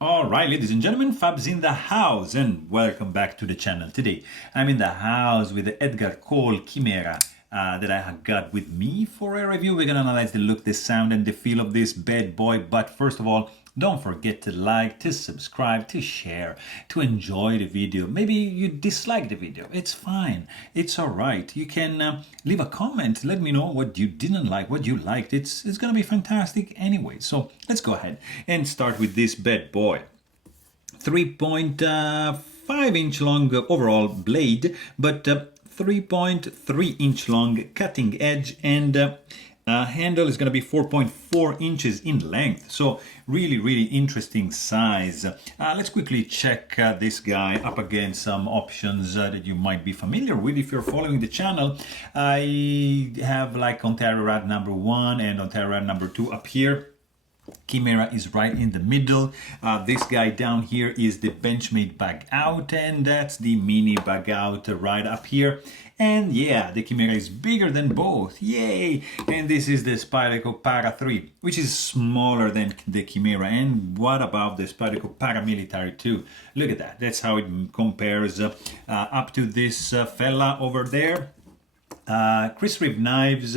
All right, ladies and gentlemen, Fab's in the house, and welcome back to the channel. Today, I'm in the house with the Edgar Cole Chimera that I have got with me for a review. We're gonna analyze the look, the sound, and the feel of this bad boy. But first of all, don't forget to like, to subscribe, to share, to enjoy the video. Maybe you dislike the video. It's fine. It's all right. You can leave a comment. Let me know what you didn't like, what you liked. It's gonna be fantastic anyway. So let's go ahead and start with this bad boy. 3.5-inch long overall blade, but 3.3-inch long cutting edge, and handle is going to be 4.4 inches in length. So really interesting size. Let's quickly check this guy up against some options that you might be familiar with if you're following the channel. I have like Ontario Rad number 1 and Ontario Rad number 2 up here. Chimera is right in the middle. This guy down here is the Benchmade bag out, and that's the mini bag out right up here. And yeah, the Chimera is bigger than both. Yay! And this is the Spyderco Para 3, which is smaller than the Chimera. And what about the Spyderco Paramilitary 2? Look at that. That's how it compares up to this fella over there. Chris Reeve knives,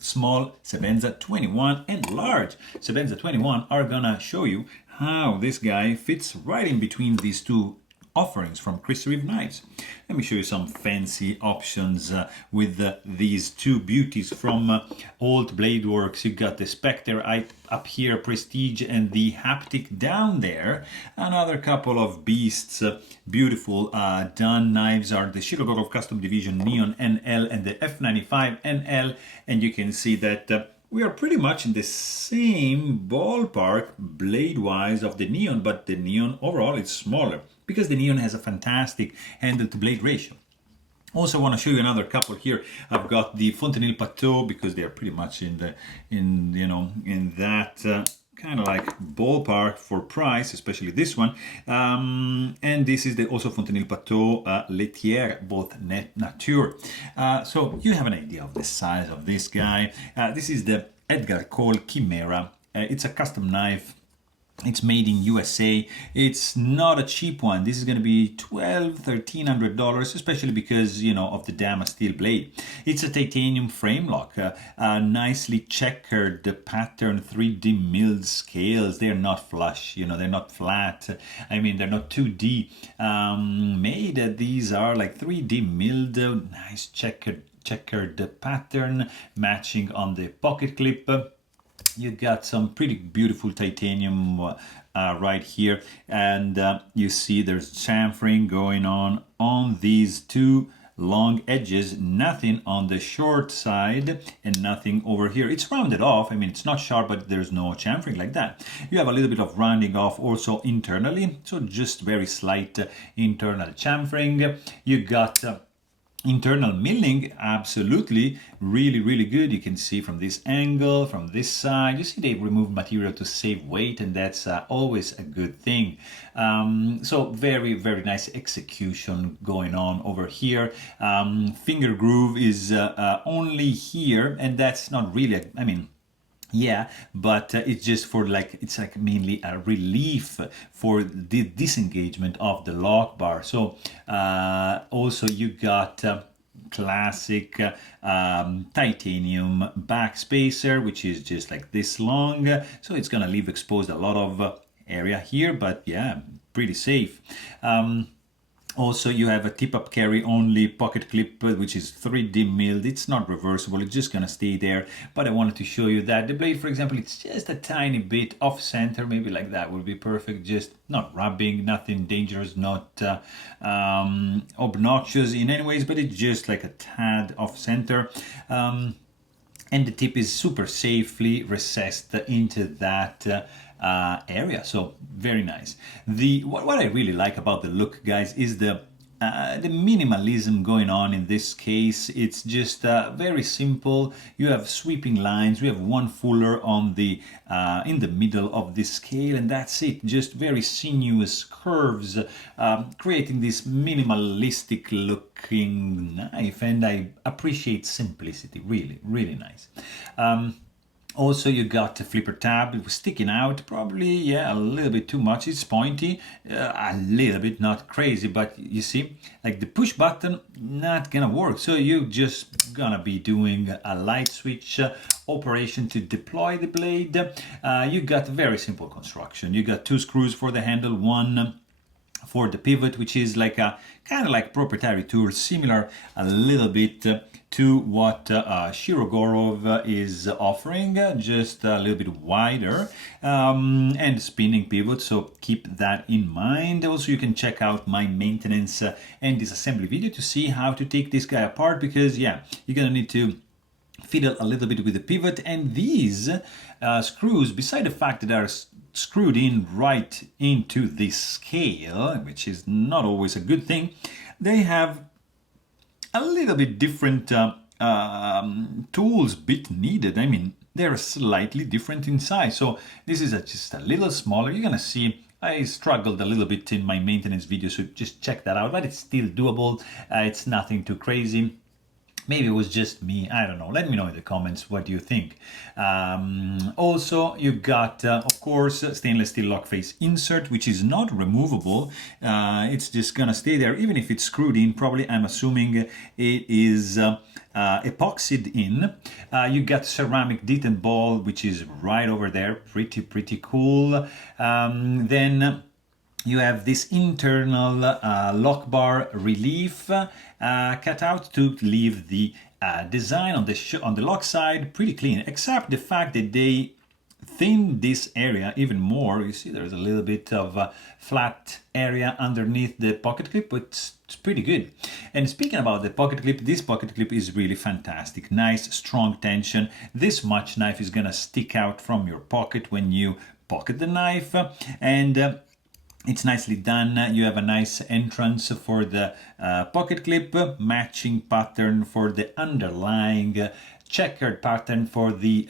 small Sebenza 21 and large Sebenza 21 are gonna show you how this guy fits right in between these two offerings from Chris Reeve knives. Let me show you some fancy options with these two beauties from Old Blade Works. You got the Spectre up here, Prestige, and the Haptic down there. Another couple of beasts, beautiful done knives are the Shirogorov Custom Division Neon NL and the F95 NL, and you can see that we are pretty much in the same ballpark blade-wise of the Neon, but the Neon overall is smaller because the Neon has a fantastic handle-to-blade ratio. Also want to show you another couple here. I've got the Fontenille Pateau because they are pretty much in that kind of like ballpark for price, especially this one. And this is the also Fontenille Pateau Laitière, both net nature. So you have an idea of the size of this guy. This is the Edgar Cole Chimera. It's a custom knife. It's made in USA. It's not a cheap one. This is going to be $1,200-$1,300, especially because, of the Damasteel blade. It's a titanium frame lock, nicely checkered pattern, 3D milled scales. They're not flush, they're not flat. I mean, they're not 2D made. These are like 3D milled, nice checkered pattern, matching on the pocket clip. You got some pretty beautiful titanium right here, and you see there's chamfering going on these two long edges, nothing on the short side and nothing over here. It's rounded off. I mean, it's not sharp, but there's no chamfering like that. You have a little bit of rounding off also internally, so just very slight internal chamfering. You got internal milling, absolutely, really good. You can see from this angle, from this side, you see they removed material to save weight, and that's always a good thing. So very nice execution going on over here. Finger groove is only here, and that's not really, yeah, but it's just for it's like mainly a relief for the disengagement of the lock bar. So also you got classic titanium back spacer, which is just like this long. So it's gonna leave exposed a lot of area here, but yeah, pretty safe. Also, you have a tip-up carry only pocket clip, which is 3D milled. It's not reversible, it's just gonna stay there. But I wanted to show you that. The blade, for example, it's just a tiny bit off-center, maybe like that would be perfect. Just not rubbing, nothing dangerous, not obnoxious in any ways, but it's just like a tad off-center. And the tip is super safely recessed into that area, so very nice. What I really like about the look, guys, is the minimalism going on in this case. It's just very simple. You have sweeping lines. We have one fuller on the in the middle of this scale, and that's it. Just very sinuous curves, creating this minimalistic looking knife, and I appreciate simplicity. Really nice. Also, you got the flipper tab. It was sticking out, probably, yeah, a little bit too much. It's pointy, a little bit, not crazy, but you see, like the push button, not gonna work. So you just gonna be doing a light switch operation to deploy the blade. You got very simple construction. You got 2 screws for the handle, one for the pivot, which is like a kind of like proprietary tool, similar a little bit to what Shirogorov is offering, just a little bit wider, and spinning pivot, so keep that in mind. Also, you can check out my maintenance and disassembly video to see how to take this guy apart, because yeah, you're gonna need to fiddle a little bit with the pivot. And these screws, beside the fact that they're screwed in right into this scale, which is not always a good thing, they have a little bit different tools bit needed. I mean, they're slightly different in size. So this is just a little smaller. You're gonna see I struggled a little bit in my maintenance video, so just check that out, but it's still doable. It's nothing too crazy. Maybe it was just me, I don't know. Let me know in the comments what you think. Also, you've got, of course, stainless steel lock face insert, which is not removable. It's just gonna stay there, even if it's screwed in. Probably, I'm assuming it is epoxied in. You got ceramic detent ball, which is right over there. Pretty cool. Then you have this internal lock bar relief cut out to leave the design on the lock side pretty clean, except the fact that they thin this area even more. You see there's a little bit of a flat area underneath the pocket clip, but it's pretty good. And speaking about the pocket clip, this pocket clip is really fantastic. Nice, strong tension. This much knife is gonna stick out from your pocket when you pocket the knife, and it's nicely done. You have a nice entrance for the pocket clip, matching pattern for the underlying checkered pattern for the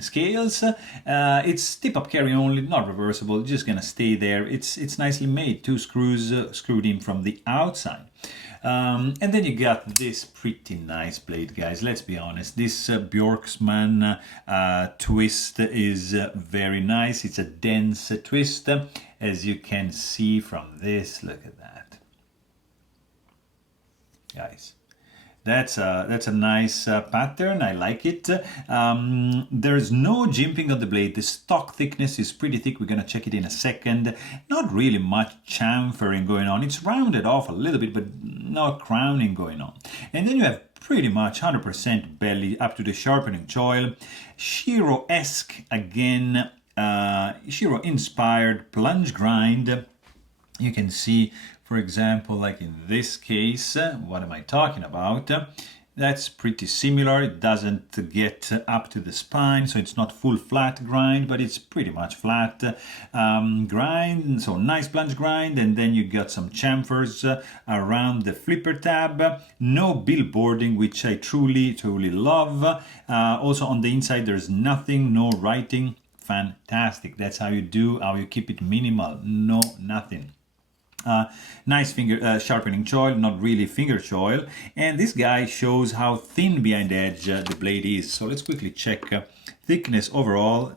scales. It's tip-up carry only, not reversible, just gonna stay there. It's nicely made, 2 screws screwed in from the outside. And then you got this pretty nice blade, guys. Let's be honest, this Bjorksman twist is very nice. It's a dense twist, as you can see from this. Look at that, guys. That's a nice pattern. I like it. There's no jimping on the blade. The stock thickness is pretty thick. We're gonna check it in a second. Not really much chamfering going on. It's rounded off a little bit, but no crowning going on. And then you have pretty much 100% belly up to the sharpening choil. Shiro-esque again. Shiro inspired plunge grind. You can see, for example, like in this case, what am I talking about? That's pretty similar. It doesn't get up to the spine, so it's not full flat grind, but it's pretty much flat grind. So nice plunge grind, and then you got some chamfers around the flipper tab. No billboarding, which I truly love. Also on the inside, there's nothing, no writing. Fantastic. That's how you keep it minimal. No, nothing. Nice finger sharpening choil, not really finger choil, and this guy shows how thin behind the edge the blade is. So let's quickly check thickness overall.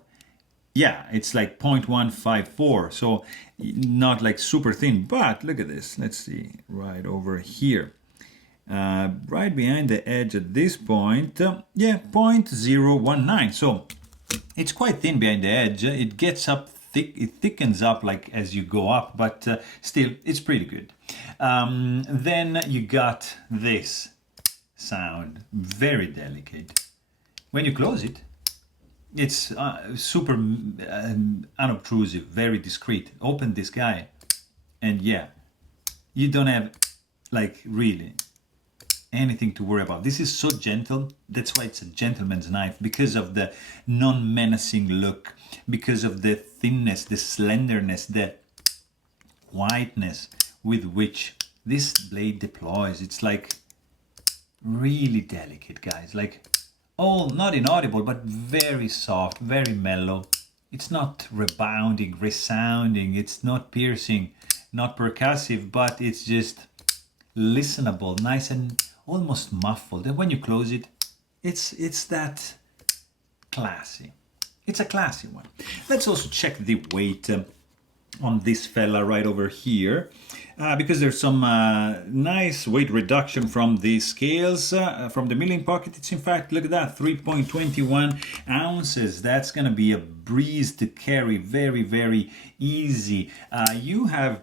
Yeah, it's like 0.154, so not like super thin, but look at this. Let's see, right over here, right behind the edge at this point, yeah, 0.019. So it's quite thin behind the edge. It gets up thick, it thickens up like as you go up, but still it's pretty good. Then you got this sound, very delicate. When you close it, it's super unobtrusive, very discreet. Open this guy, and yeah, you don't have like really anything to worry about. This is so gentle. That's why it's a gentleman's knife, because of the non-menacing look, because of the thinness, the slenderness, the quietness with which this blade deploys. It's like really delicate, guys. Like all not inaudible, but very soft, very mellow. It's not rebounding, resounding. It's not piercing, not percussive, but it's just listenable, nice and almost muffled. And when you close it, it's that classy. It's a classy one. Let's also check the weight on this fella right over here, because there's some nice weight reduction from the scales, from the milling pocket. It's in fact, look at that, 3.21 ounces. That's gonna be a breeze to carry, very, very easy. You have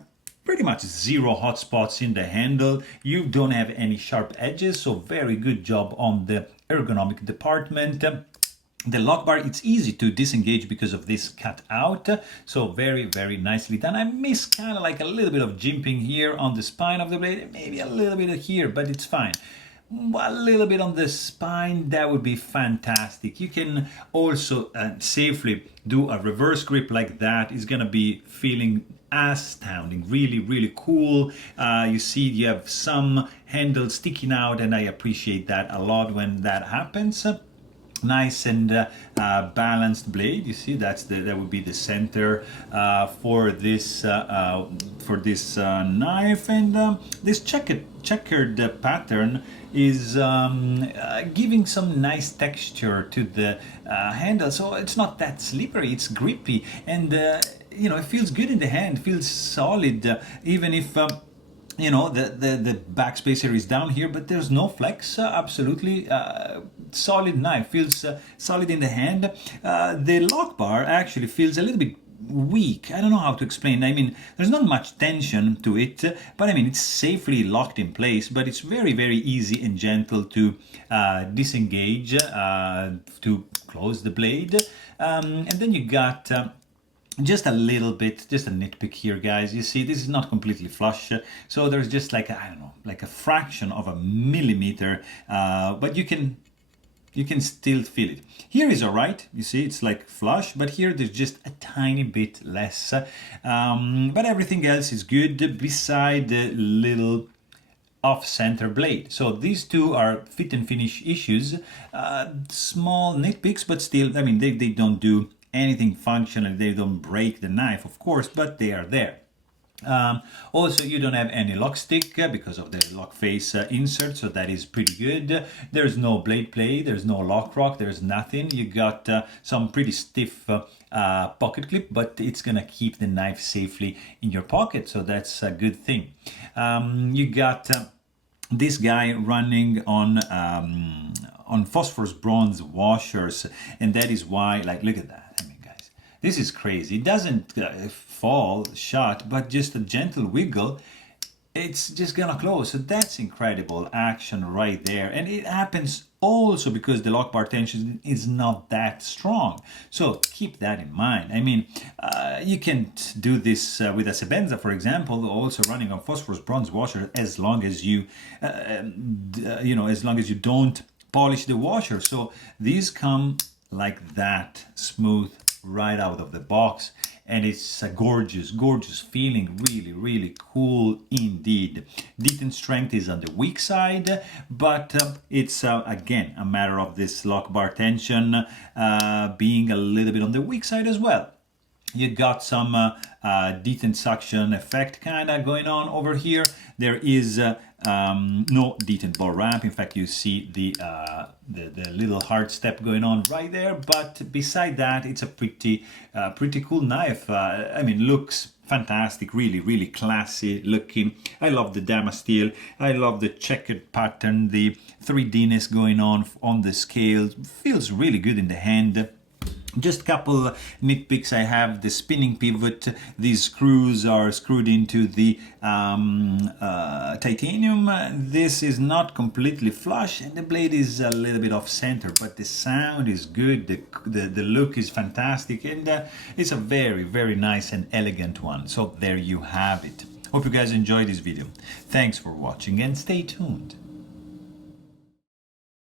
pretty much 0 hot spots in the handle. You don't have any sharp edges, so very good job on the ergonomic department. The lock bar, it's easy to disengage because of this cut out, so very, very nicely done. I miss kind of like a little bit of jimping here on the spine of the blade, maybe a little bit here, but it's fine. A little bit on the spine, that would be fantastic. You can also safely do a reverse grip like that. It's gonna be feeling astounding, really, really cool. You see you have some handles sticking out, and I appreciate that a lot when that happens. Nice and balanced blade. You see, that would be the center for this knife, and this checkered pattern is giving some nice texture to the handle. So it's not that slippery, it's grippy, and you know, it feels good in the hand, feels solid, even if you know, the backspacer is down here, but there's no flex. Absolutely solid knife, feels solid in the hand. The lock bar actually feels a little bit weak. I don't know how to explain. I mean, there's not much tension to it, but I mean, it's safely locked in place, but it's very, very easy and gentle to disengage, to close the blade. And then you got just a little bit, just a nitpick here, guys. You see, this is not completely flush, so there's just like I don't know, like a fraction of a millimeter, but you can still feel it. Here is all right. You see, it's like flush, but here there's just a tiny bit less. But everything else is good beside the little off-center blade. So these two are fit and finish issues, small nitpicks, but still, I mean, they don't do anything functional, they don't break the knife, of course, but they are there. Also, you don't have any lock stick because of the lock face insert, so that is pretty good. There's no blade play, there's no lock rock, there's nothing. You got some pretty stiff pocket clip, but it's gonna keep the knife safely in your pocket, so that's a good thing. You got this guy running on phosphorus bronze washers, and that is why, like, look at that. I mean, guys, this is crazy. It doesn't fall shut, but just a gentle wiggle, it's just gonna close. So that's incredible action right there, and it happens also because the lock bar tension is not that strong. So keep that in mind. I mean, you can do this with a Sebenza, for example, also running on phosphorus bronze washer, as long as you, as long as you don't polish the washer. So these come like that, smooth right out of the box, and it's a gorgeous, gorgeous feeling. Really, really cool indeed. Detent strength is on the weak side, but it's again a matter of this lock bar tension being a little bit on the weak side as well. You got some detent suction effect kind of going on over here. There is no detent ball ramp. In fact, you see the little hard step going on right there. But beside that, it's a pretty cool knife. I mean, looks fantastic, really, really classy looking. I love the Damasteel. I love the checkered pattern, the 3D-ness going on the scale. Feels really good in the hand. Just a couple nitpicks I have. The spinning pivot, these screws are screwed into the titanium. This is not completely flush, and the blade is a little bit off center, but the sound is good, the look is fantastic, and it's a very, very nice and elegant one. So there you have it. Hope you guys enjoyed this video. Thanks for watching, and stay tuned.